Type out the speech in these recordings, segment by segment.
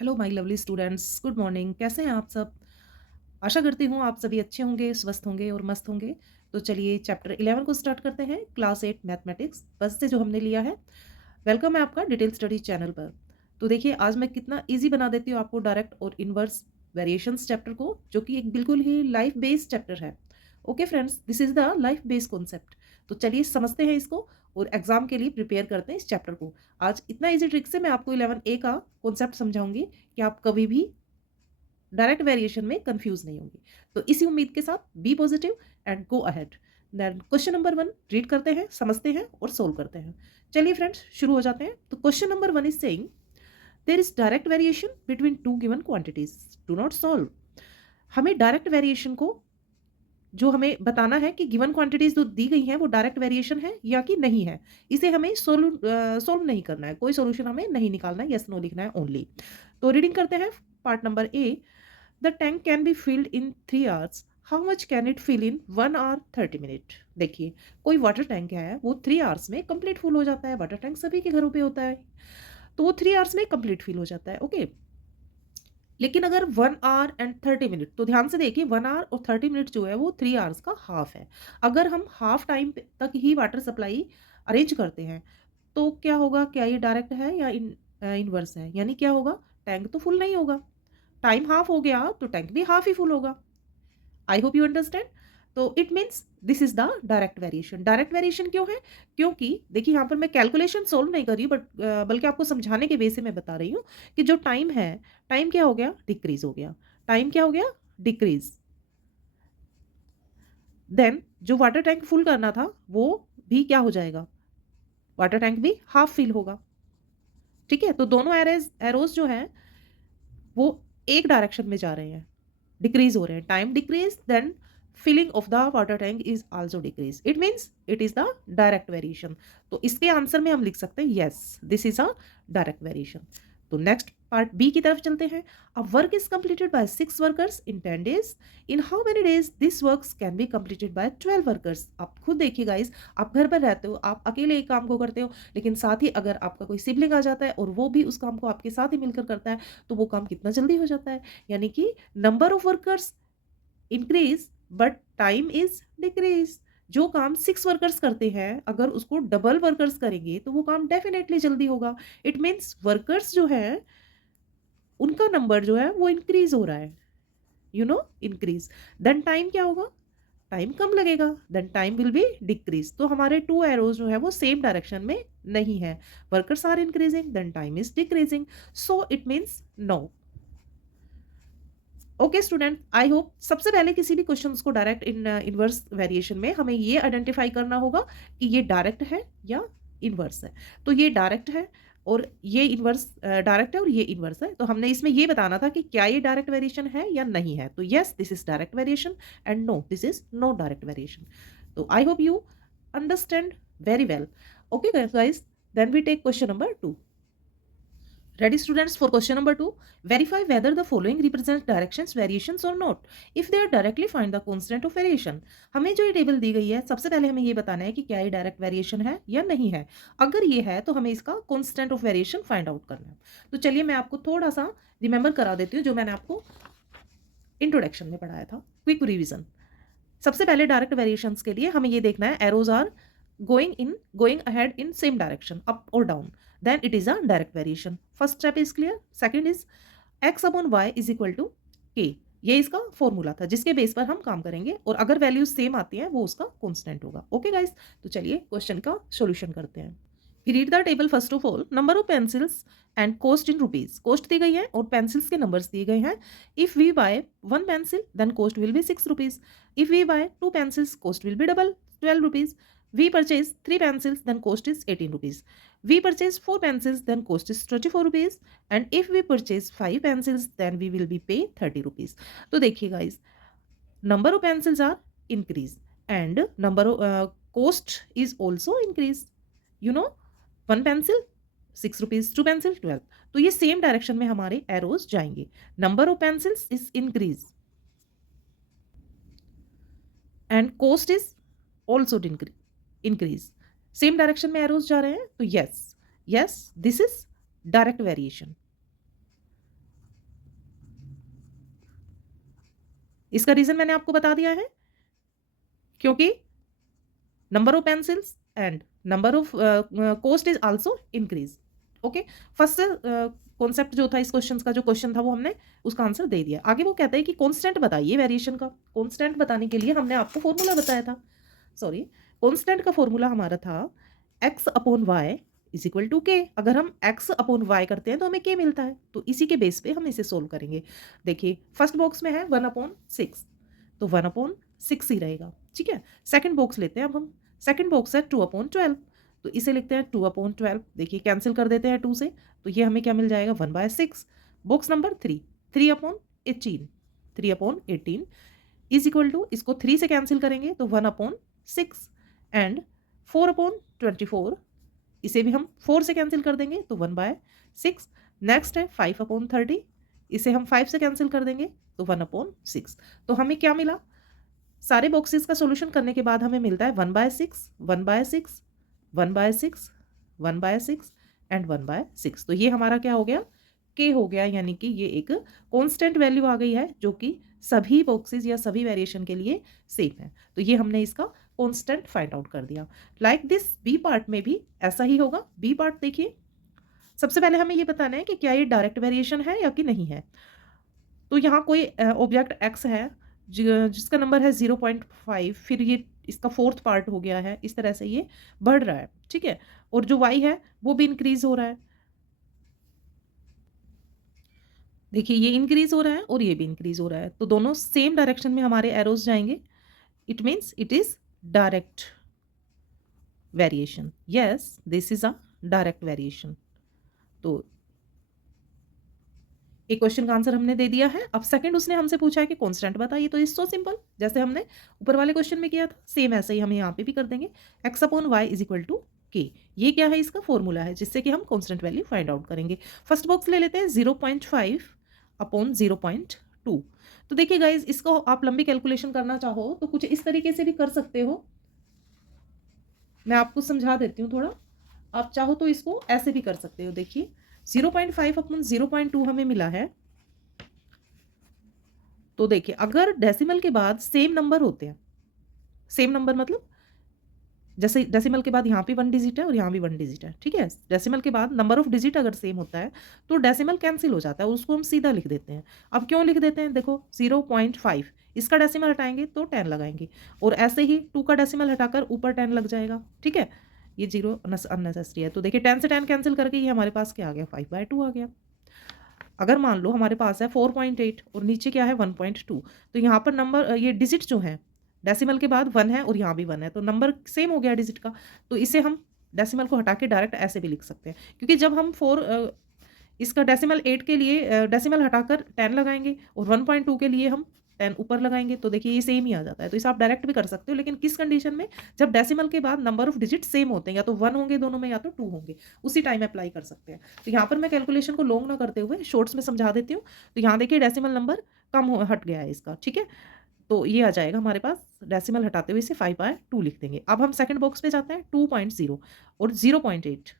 Hello my lovely students, good morning. कैसे हैं आप सब? आशा करती हूँ आप सभी अच्छे होंगे, स्वस्थ होंगे और मस्त होंगे। तो चलिए चैप्टर 11 को स्टार्ट करते हैं, क्लास 8 मैथमेटिक्स बस से जो हमने लिया है। वेलकम है आपका डिटेल स्टडी चैनल पर। तो देखिए आज मैं कितना ईज़ी बना देती हूँ आपको डायरेक्ट और इन्वर्स वेरिएशंस चैप्टर को, जो कि एक बिल्कुल ही लाइफ बेस्ड चैप्टर है। Okay friends, this is the life based concept. तो चलिए समझते हैं इसको और एग्जाम के लिए प्रिपेयर करते हैं इस चैप्टर को। आज इतना ईजी ट्रिक से मैं आपको 11 ए का कॉन्सेप्ट समझाऊंगी कि आप कभी भी डायरेक्ट वेरिएशन में कंफ्यूज नहीं होंगे। तो इसी उम्मीद के साथ be positive and go ahead. Then question number 1 read करते हैं, समझते हैं और सोल्व करते हैं। चलिए फ्रेंड्स शुरू हो जाते हैं। तो question number 1 is saying there is direct variation between two given quantities, do not solve. हमें डायरेक्ट वेरिएशन को जो हमें बताना है कि गिवन क्वांटिटीज जो दी गई हैं वो डायरेक्ट वेरिएशन है या कि नहीं है। इसे हमें सोल्व नहीं करना है, कोई सॉल्यूशन हमें नहीं निकालना है, यस नो लिखना है ओनली। तो रीडिंग करते हैं part number A. The tank can be filled in 3 hours, how much can it fill in 1 hour 30 minute. देखिए कोई वाटर टैंक है वो 3 आवर्स में कंप्लीट फुल हो जाता है। वाटर टैंक सभी के घरों पे होता है, तो वो 3 आवर्स में कंप्लीट फिल हो जाता है। ओके, लेकिन अगर 1 आवर एंड 30 मिनट, तो ध्यान से देखिए 1 आवर और 30 मिनट जो है वो 3 आवर्स का हाफ है। अगर हम हाफ टाइम तक ही वाटर सप्लाई अरेंज करते हैं तो क्या होगा, क्या ये डायरेक्ट है या इनवर्स है? यानी क्या होगा, टैंक तो फुल नहीं होगा। टाइम हाफ हो गया तो टैंक भी हाफ ही फुल होगा। I hope you understand. तो it means this is the direct variation. Direct variation क्यों है? क्योंकि देखिए यहाँ पर मैं कैलकुलेशन सोल्व नहीं कर रही हूँ, बट बल्कि आपको समझाने के वे से मैं बता रही हूँ कि जो टाइम है, टाइम क्या हो गया, डिक्रीज हो गया। टाइम क्या हो गया, डिक्रीज। देन जो वाटर टैंक फुल करना था वो भी क्या हो जाएगा, वाटर टैंक भी हाफ फिल होगा। ठीक है, तो दोनों एरोज जो है वो एक डायरेक्शन में जा रहे हैं, डिक्रीज हो रहे हैं। Time decrease, then filling of the water tank is also decrease. It means it is the direct variation. तो इसके आंसर में हम लिख सकते हैं yes this is a direct variation. तो नेक्स्ट पार्ट बी की तरफ चलते हैं। A work is completed by 6 workers in 10 days, in how many days this work can be completed by 12 workers. आप खुद देखिए गाइस, आप घर पर रहते हो, आप अकेले एक काम को करते हो, लेकिन साथ ही अगर आपका कोई सिबलिंग आ जाता है और वो भी उस काम को आपके साथ ही मिलकर करता है, तो वो काम कितना जल्दी हो जाता है। यानी कि number of workers increase but time is decrease. जो काम 6 वर्कर्स करते हैं अगर उसको डबल वर्कर्स करेंगे तो वो काम डेफिनेटली जल्दी होगा। इट मीन्स वर्कर्स जो है उनका नंबर जो है वो इंक्रीज हो रहा है, you know, increase. Then time क्या होगा, टाइम कम लगेगा, then time will be decrease. तो हमारे टू एरोज जो है वो सेम डायरेक्शन में नहीं है। Workers are increasing then time is decreasing, so it means no. Okay student, I hope सबसे पहले किसी भी क्वेश्चन को डायरेक्ट इनवर्स वेरिएशन में हमें ये आइडेंटिफाई करना होगा कि ये डायरेक्ट है या इनवर्स है। तो ये डायरेक्ट है और ये इनवर्स, डायरेक्ट है और ये इनवर्स है। तो हमने इसमें ये बताना था कि क्या ये डायरेक्ट वेरिएशन है या नहीं है। तो yes this is direct variation and no this is no direct variation. तो I hope you understand very well. Okay guys, then we take question number 2। Ready students for question number 2? Verify whether the following represents directions variations or not. If they are directly, find the constant of variation. हमें जो ये table दी गई है सबसे पहले हमें ये बताना है कि क्या ये डायरेक्ट वेरिएशन है या नहीं है। अगर ये है तो हमें इसका constant of variation find out करना है। तो चलिए मैं आपको थोड़ा सा रिमेंबर करा देती हूँ जो मैंने आपको इंट्रोडक्शन में पढ़ाया था। Quick revision. सबसे पहले डायरेक्ट वेरिएशंस के लिए हमें ये देखना है arrows are going ahead in same direction, up और down, then it is a direct variation. First step is clear. Second is x upon y is equal to k. ये इसका फॉर्मूला था जिसके बेस पर हम काम करेंगे और अगर वैल्यूज सेम आती हैं वो उसका कांस्टेंट होगा। ओके गाइस, तो चलिए क्वेश्चन का सॉल्यूशन करते हैं। We read the table first of all. Number of pencils and cost in rupees. Cost दी गई है और pencils के numbers दिए गए हैं। If we buy one pencil, then cost will be 6 rupees. If we buy two pencils, cost will be double, 12 rupees. We purchase three pencils, then cost is 18 rupees. We purchase four pencils, then cost is 24 rupees. And if we purchase five pencils, then we will be pay 30 rupees. तो देखिए guys, number of pencils are increase and number of cost is also increase. You know, one pencil 6 rupees, two pencil 12। तो ये same direction में हमारे arrows जाएंगे। Number of pencils is increase and cost is also increase. Same direction में arrows जा रहे हैं, तो yes yes this is direct variation. इसका रीज़न मैंने आपको बता दिया है, क्योंकि number of pencils and number of cost is also increase. Okay, first concept जो था इस क्वेश्चन का, जो क्वेश्चन था वो हमने उसका आंसर दे दिया। आगे वो कहता है कि कांस्टेंट बताइए वेरिएशन का। कांस्टेंट बताने के लिए हमने आपको फॉर्मूला बताया था, सॉरी, कांस्टेंट का फॉर्मूला हमारा था x upon y is equal to k. अगर हम x अपॉन वाई करते हैं तो हमें k मिलता है, तो इसी के बेस पे हम इसे सोल्व करेंगे। देखिए फर्स्ट बॉक्स में है 1/6, तो 1/6 ही रहेगा, ठीक है। सेकंड बॉक्स लेते हैं अब हम, सेकंड बॉक्स है 2/12, तो इसे लिखते हैं 2/12। देखिए कैंसिल कर देते हैं 2 से, तो ये हमें क्या मिल जाएगा 1/6। Box number 3, 3/18, 3/18 is equal to, इसको 3 से कैंसिल करेंगे तो 1/6 एंड 4/24, इसे भी हम 4 से कैंसिल कर देंगे तो 1/6। नेक्स्ट है 5/30, इसे हम 5 से कैंसिल कर देंगे तो 1/6। तो हमें क्या मिला, सारे बॉक्सेस का सॉल्यूशन करने के बाद हमें मिलता है 1/6, 1/6, 1/6, 1/6 एंड 1/6। तो ये हमारा क्या हो गया, के हो गया, यानी कि ये एक कांस्टेंट वैल्यू आ गई है जो कि सभी बॉक्सेस या सभी वेरिएशन के लिए सेम है। तो ये हमने इसका कांस्टेंट फाइंड आउट कर दिया। लाइक दिस बी पार्ट में भी ऐसा ही होगा। बी पार्ट देखिए, सबसे पहले हमें ये बताना है कि क्या ये डायरेक्ट वेरिएशन है या कि नहीं है। तो यहाँ कोई ऑब्जेक्ट एक्स है जिसका नंबर है 0.5, फिर ये इसका फोर्थ पार्ट हो गया है, इस तरह से ये बढ़ रहा है, ठीक है। और जो वाई है वो भी इंक्रीज हो रहा है, देखिए ये इंक्रीज हो रहा है और ये भी इंक्रीज हो रहा है, तो दोनों सेम डायरेक्शन में हमारे एरोज जाएंगे। It means it is direct variation. Yes, this is a direct variation. तो एक क्वेश्चन का आंसर हमने दे दिया है। अब सेकंड उसने हमसे पूछा है कि कांस्टेंट बताइए, तो इज सो सिंपल, जैसे हमने ऊपर वाले क्वेश्चन में किया था सेम ऐसे ही हम यहाँ पे भी कर देंगे। x upon y is equal to k, ये क्या है, इसका फॉर्मूला है जिससे कि हम कांस्टेंट वैल्यू फाइंड आउट करेंगे। फर्स्ट बॉक्स ले लेते हैं 0.5 अपॉन 0.2। तो देखिए गाइज, इसको आप लंबी कैलकुलेशन करना चाहो तो कुछ इस तरीके से भी कर सकते हो, मैं आपको समझा देती हूँ थोड़ा। आप चाहो तो इसको ऐसे भी कर सकते हो। देखिए 0.5 अपॉन 0.2 हमें मिला है, तो देखिए अगर डेसिमल के बाद सेम नंबर होते हैं, सेम नंबर मतलब जैसे डेसिमल के बाद यहाँ पे 1 डिजिट है और यहाँ भी 1 डिजिट है, ठीक है। डेसिमल के बाद नंबर ऑफ डिजिट अगर सेम होता है तो डेसिमल कैंसिल हो जाता है, उसको हम सीधा लिख देते हैं। अब क्यों लिख देते हैं, देखो 0.5 इसका डेसिमल हटाएंगे तो 10 लगाएंगे, और ऐसे ही 2 का डेसिमल हटाकर ऊपर 10 लग जाएगा, ठीक है। ये 0 अननेसेसरी है, तो देखिए 10 से 10 कैंसिल करके ये हमारे पास क्या आ गया, 5/2 आ गया। अगर मान लो हमारे पास है 4.8 और नीचे क्या है 1.2, तो यहाँ पर नंबर ये डिजिट जो है डेसिमल के बाद 1 है और यहाँ भी 1 है, तो नंबर सेम हो गया डिजिट का। तो इसे हम डेसिमल को हटा के डायरेक्ट ऐसे भी लिख सकते हैं, क्योंकि जब हम इसका डेसिमल 8 के लिए डेसिमल हटाकर 10 लगाएंगे और 1.2 के लिए हम 10 ऊपर लगाएंगे, तो देखिए ये सेम ही आ जाता है। तो इसे आप डायरेक्ट भी कर सकते हो, लेकिन किस कंडीशन में, जब डेसिमल के बाद नंबर ऑफ डिजिट सेम होते हैं, या तो 1 होंगे दोनों में या तो 2 होंगे, उसी टाइम अप्लाई कर सकते हैं। तो यहाँ पर मैं कैलकुलेशन को लॉन्ग ना करते हुए शॉर्ट्स में समझा देती हूँ। तो यहाँ देखिए डेसिमल नंबर हट गया है इसका, ठीक है। तो ये आ जाएगा हमारे पास, डेसिमल हटाते हुए इसे 5/2 लिख देंगे। अब हम सेकंड बॉक्स पे जाते हैं 2.0 और 0.8,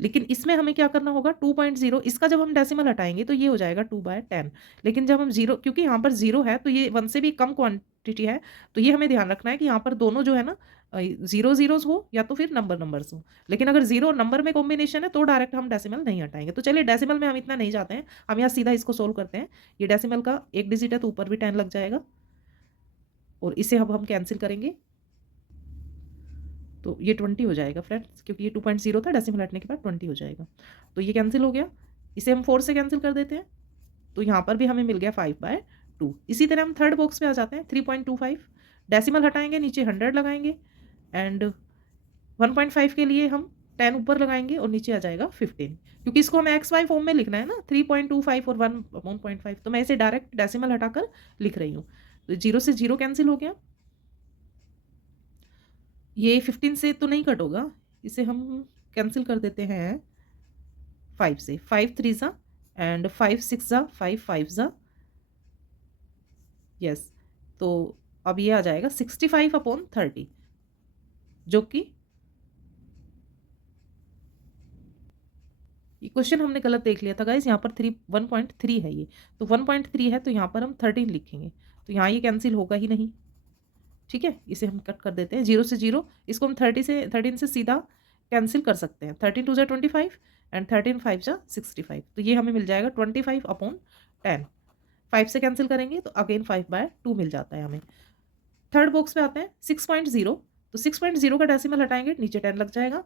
लेकिन इसमें हमें क्या करना होगा, 2.0 इसका जब हम डेसिमल हटाएंगे तो ये हो जाएगा 2/10, लेकिन जब हम जीरो, क्योंकि यहाँ पर जीरो है तो ये 1 से भी कम क्वांटिटी है, तो ये हमें ध्यान रखना है कि यहाँ पर दोनों जो है ना जीरो जीरोस हो या तो फिर नंबर्स हो। लेकिन अगर जीरो और नंबर में कॉम्बिनेशन है तो डायरेक्ट हम डेसिमल नहीं हटाएंगे। तो चलिए डेसिमल में हम इतना नहीं जाते हैं, हम यहाँ सीधा इसको सोल्व करते हैं। ये डेसिमल का एक डिजिट है तो ऊपर भी 10 लग जाएगा, और इसे अब हम कैंसिल करेंगे तो ये 20 हो जाएगा फ्रेंड्स, क्योंकि ये 2.0 था, डेसिमल हटने के बाद 20 हो जाएगा। तो ये कैंसिल हो गया, इसे हम 4 से कैंसिल कर देते हैं, तो यहाँ पर भी हमें मिल गया 5/2। इसी तरह हम थर्ड बॉक्स पे आ जाते हैं 3.25, डेसिमल हटाएंगे, नीचे 100 लगाएंगे, एंड 1.5 के लिए हम 10 ऊपर लगाएंगे और नीचे आ जाएगा 15, क्योंकि इसको हमें एक्स वाई फॉर्म में लिखना है ना, 3.25 और 1.5, तो मैं इसे डायरेक्ट डेसिमल हटाकर लिख रही हूँ। तो 0 से 0 कैंसिल हो गया, ये 15 से तो नहीं कट होगा, इसे हम कैंसिल कर देते हैं 5 से, 5 3 ज़ा एंड 5 6 ज़ा, 5 5 ज़ा, यस। तो अब ये आ जाएगा 65/30, जो कि ये क्वेश्चन हमने गलत देख लिया था गाइस, यहाँ पर 1.3 है ये, तो 1.3 है तो यहाँ पर हम 13 लिखेंगे, तो यहाँ ये कैंसिल होगा ही नहीं। ठीक है, इसे हम कट कर देते हैं, 0 से 0, इसको हम 13 से सीधा कैंसिल कर सकते हैं। 13 टू जा 25 एंड 13 5 जा 65, तो ये हमें मिल जाएगा 25/10। 5 से कैंसिल करेंगे तो अगेन 5/2 मिल जाता है हमें। थर्ड बॉक्स पे आते हैं 6.0, तो 6.0 का डेसिमल हटाएंगे, नीचे 10 लग जाएगा।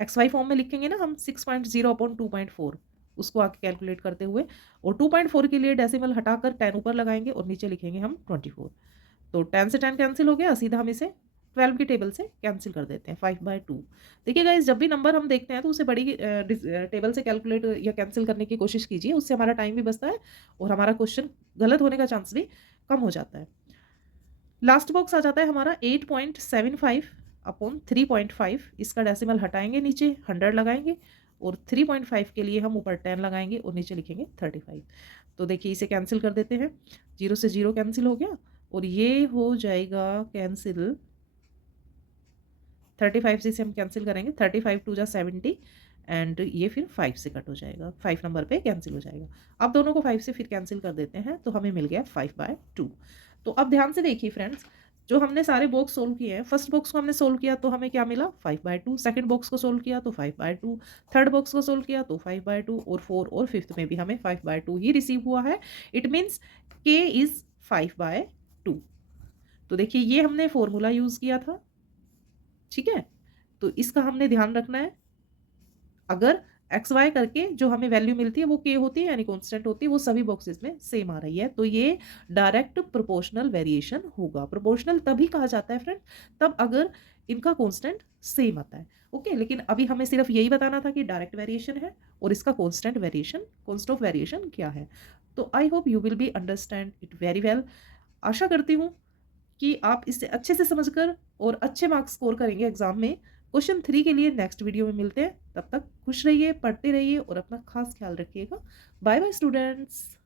XY फॉर्म में लिखेंगे ना हम 6.0/2.4, उसको आगे कैलकुलेट करते हुए, और 2.4 के लिए डेसिमल हटाकर 10 ऊपर लगाएंगे और नीचे लिखेंगे हम 24। तो 10 से 10 कैंसिल हो गया, सीधा हम इसे 12 की टेबल से कैंसिल कर देते हैं, 5/2। देखिए गाइस, जब भी नंबर हम देखते हैं तो उसे बड़ी टेबल से कैलकुलेट या कैंसिल करने की कोशिश कीजिए, उससे हमारा टाइम भी बचता है और हमारा क्वेश्चन गलत होने का चांस भी कम हो जाता है। लास्ट बॉक्स आ जाता है हमारा 8.75/3.5, इसका डेसिमल हटाएंगे, नीचे 100 लगाएंगे और 3.5 के लिए हम ऊपर 10 लगाएंगे और नीचे लिखेंगे 35। तो देखिए इसे कैंसिल कर देते हैं, 0 से 0 कैंसिल हो गया और ये हो जाएगा कैंसिल, 35 से इसे हम कैंसिल करेंगे, 35 टू जा 70 एंड ये फिर 5 से कट हो जाएगा, 5 नंबर पे कैंसिल हो जाएगा। अब दोनों को 5 से फिर कैंसिल कर देते हैं, तो हमें मिल गया 5/2। तो अब ध्यान से देखिए फ्रेंड्स, जो हमने सारे बॉक्स सोल्व किए हैं, फर्स्ट बॉक्स को हमने सोल्व किया तो हमें क्या मिला 5/2, सेकंड बॉक्स को सोल्व किया तो 5/2, थर्ड बॉक्स को सोल्व किया तो 5/2, और 4 और 5th में भी हमें 5/2 ही रिसीव हुआ है। It means k is 5/2। तो देखिए ये हमने फॉर्मूला यूज किया था, ठीक है, तो इसका हमने ध्यान रखना है। अगर एक्स वाई करके जो हमें वैल्यू मिलती है वो के होती है, यानी कांस्टेंट होती है, वो सभी बॉक्सेस में सेम आ रही है, तो ये डायरेक्ट प्रोपोर्शनल वेरिएशन होगा। प्रोपोर्शनल तभी कहा जाता है फ्रेंड, तब अगर इनका कांस्टेंट सेम आता है। ओके, लेकिन अभी हमें सिर्फ यही बताना था कि डायरेक्ट वेरिएशन है और इसका कांस्टेंट ऑफ वेरिएशन क्या है। तो I hope you will be understand it very well. आशा करती हूँ कि आप इसे अच्छे से समझकर और अच्छे मार्क्स स्कोर करेंगे एग्जाम में। क्वेश्चन 3 के लिए नेक्स्ट वीडियो में मिलते हैं, तब तक खुश रहिए, पढ़ते रहिए और अपना खास ख्याल रखिएगा। Bye bye students.